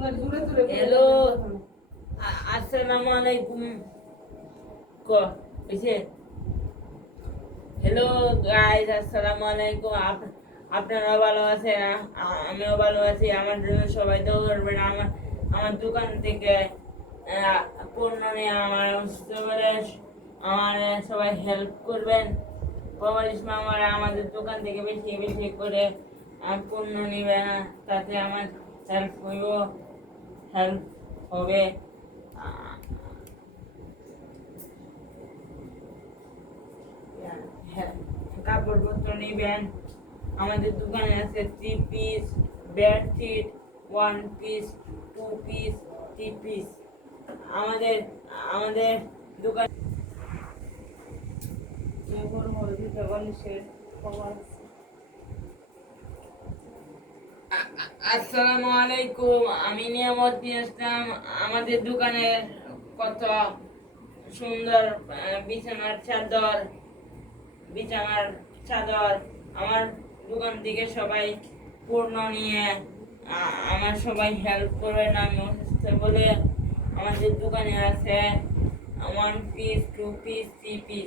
Hello, আসসালামু আলাইকুম। কইছে হ্যালো গাইস, আসসালামু আলাইকুম। আপনারা ভালো আছেন? আমিও ভালো আছি। আমার জন্য সবাই দোয়া করবেন। আমার দোকান থেকে পণ্য নিয়ে আমার আমার সবাই হেল্প করবেন। আমাদের দোকান থেকে বেশি বেশি করে পণ্য নিবে না, তাতে আমার হেল্প হবে। হ্যাঁ, কাপড়পত্র নিবেন। আমাদের দোকানে আছে 3 piece, bedsheet, 1 piece, 2 piece, 3 piece. আমাদের আমাদের দোকান আসসালামু আলাইকুম, আমি নিয়ামত ইসলাম। আমাদের দোকানের কত সুন্দর বিছানার চাদর আমার দোকান থেকে সবাই পণ্য নিয়ে আমার সবাই হেল্প করেন। আমি অসুস্থ বলে আমাদের দোকানে আছে 1 পিস, 2 পিস, 3 পিস।